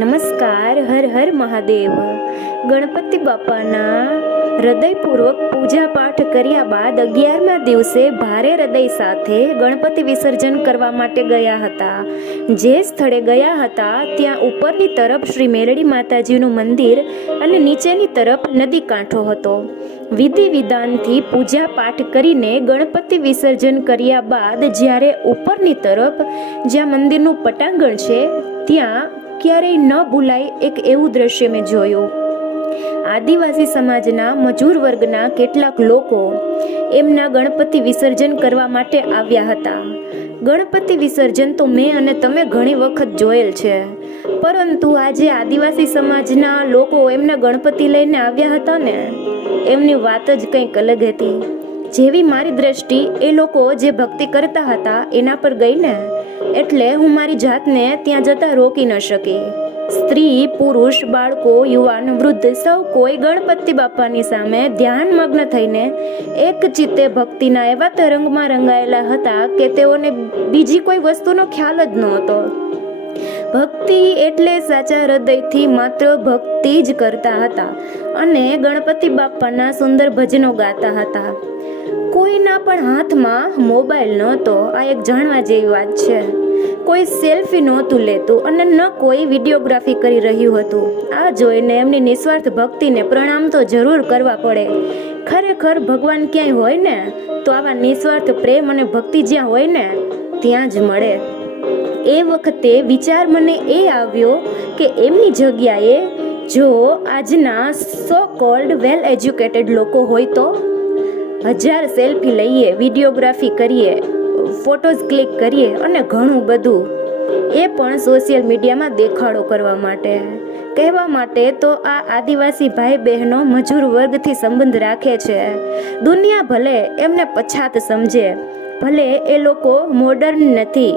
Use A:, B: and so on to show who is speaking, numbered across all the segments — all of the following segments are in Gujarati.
A: નમસ્કાર, હર હર મહાદેવ. ગણપતિ બાપાના હૃદયપૂર્વક પૂજા પાઠ કર્યા બાદ અગિયારમા દિવસે ભારે હૃદય સાથે ગણપતિ વિસર્જન કરવા માટે ગયા હતા. જે સ્થળે ગયા હતા, ત્યાં ઉપરની તરફ શ્રી મેરડી માતાજીનું મંદિર અને નીચેની તરફ નદી કાંઠો હતો. વિધિ વિધાનથી પૂજા પાઠ કરીને ગણપતિ વિસર્જન કર્યા બાદ જ્યારે ઉપરની તરફ જ્યાં મંદિરનું પટાંગણ છે, ત્યાં ક્યારેય ન ભૂલાય એક એવું દ્રશ્ય મેં જોયું. આદિવાસી સમાજના મજૂર વર્ગના કેટલાક લોકો એમના ગણપતિ વિસર્જન કરવા માટે આવ્યા હતા. ગણપતિ વિસર્જન તો મેં અને તમે ઘણી વખત જોયેલ છે. પરંતુ આજે આદિવાસી સમાજના લોકો એમના ગણપતિ લઈને આવ્યા હતા ને, એમની વાત જ કંઈક અલગ હતી. જેવી મારી દ્રષ્ટિ એ લોકો જે ભક્તિ કરતા હતા એના પર ગઈ ને એટલે હું મારી જાતને ત્યાં જતા રોકી ન શકી. સ્ત્રી, પુરુષ, બાળકો, યુવાન, વૃદ્ધ, સૌ કોઈ ગણપતિ બાપાની સામે ધ્યાનમગ્ન થઈને એક ચિત્તે ભક્તિના એવા તરંગમાં રંગાયેલા હતા કે તેઓને બીજી કોઈ વસ્તુનો ખ્યાલ જ નહોતો. ભક્તિ એટલે સાચા હૃદયથી માત્ર ભક્તિ જ કરતા હતા અને ગણપતિ બાપાના સુંદર ભજનો ગાતા હતા. કોઈના પણ હાથમાં મોબાઈલ નહોતો, આ એક જાણવા જેવી વાત છે. કોઈ સેલ્ફી નહોતું લેતું અને ન કોઈ વિડીયોગ્રાફી કરી રહ્યું હતું. આ જોઈને એમની નિસ્વાર્થ ભક્તિને પ્રણામ તો જરૂર કરવા પડે. ખરેખર ભગવાન ક્યાંય હોય ને, તો આવા નિસ્વાર્થ પ્રેમ અને ભક્તિ જ્યાં હોય ને, ત્યાં જ મળે. એ વખતે વિચાર મને એ આવ્યો કે એમની જગ્યાએ જો આજના સો કોલ્ડ વેલ એજ્યુકેટેડ લોકો હોય તો હજાર સેલ્ફી લઈએ, વિડીયોગ્રાફી કરીએ, ફોટોઝ ક્લિક કરીએ અને ઘણું બધું. એ પણ સોશિયલ મીડિયામાં દેખાડો કરવા માટે. કહેવા માટે તો આ આદિવાસી ભાઈ બહેનો મજૂર વર્ગથી સંબંધ રાખે છે. દુનિયા ભલે એમને પછાત સમજે, ભલે એ લોકો મોડર્ન નથી,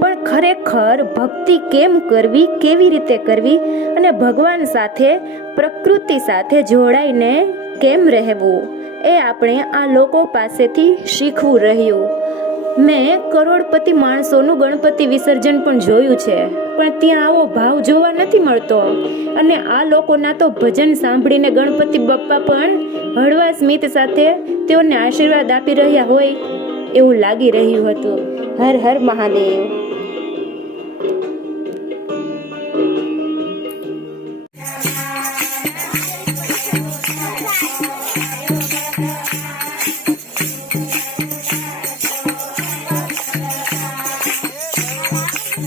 A: પણ ખરેખર ભક્તિ કેમ કરવી, કેવી રીતે કરવી અને ભગવાન સાથે, પ્રકૃતિ સાથે જોડાઈને કેમ રહેવું? એ આપણે આ લોકો પાસેથી શીખવું રહ્યું. મેં કરોડપતિ માણસોનું ગણપતિ વિસર્જન પણ જોયું છે, પણ ત્યાં આવો ભાવ જોવા નથી મળતો. અને આ લોકોના તો ભજન સાંભળીને ગણપતિ બાપ્પા પણ હળવા સ્મિત સાથે તેઓને આશીર્વાદ આપી રહ્યા હોય એવું લાગી રહ્યું હતું. હર હર મહાદેવ.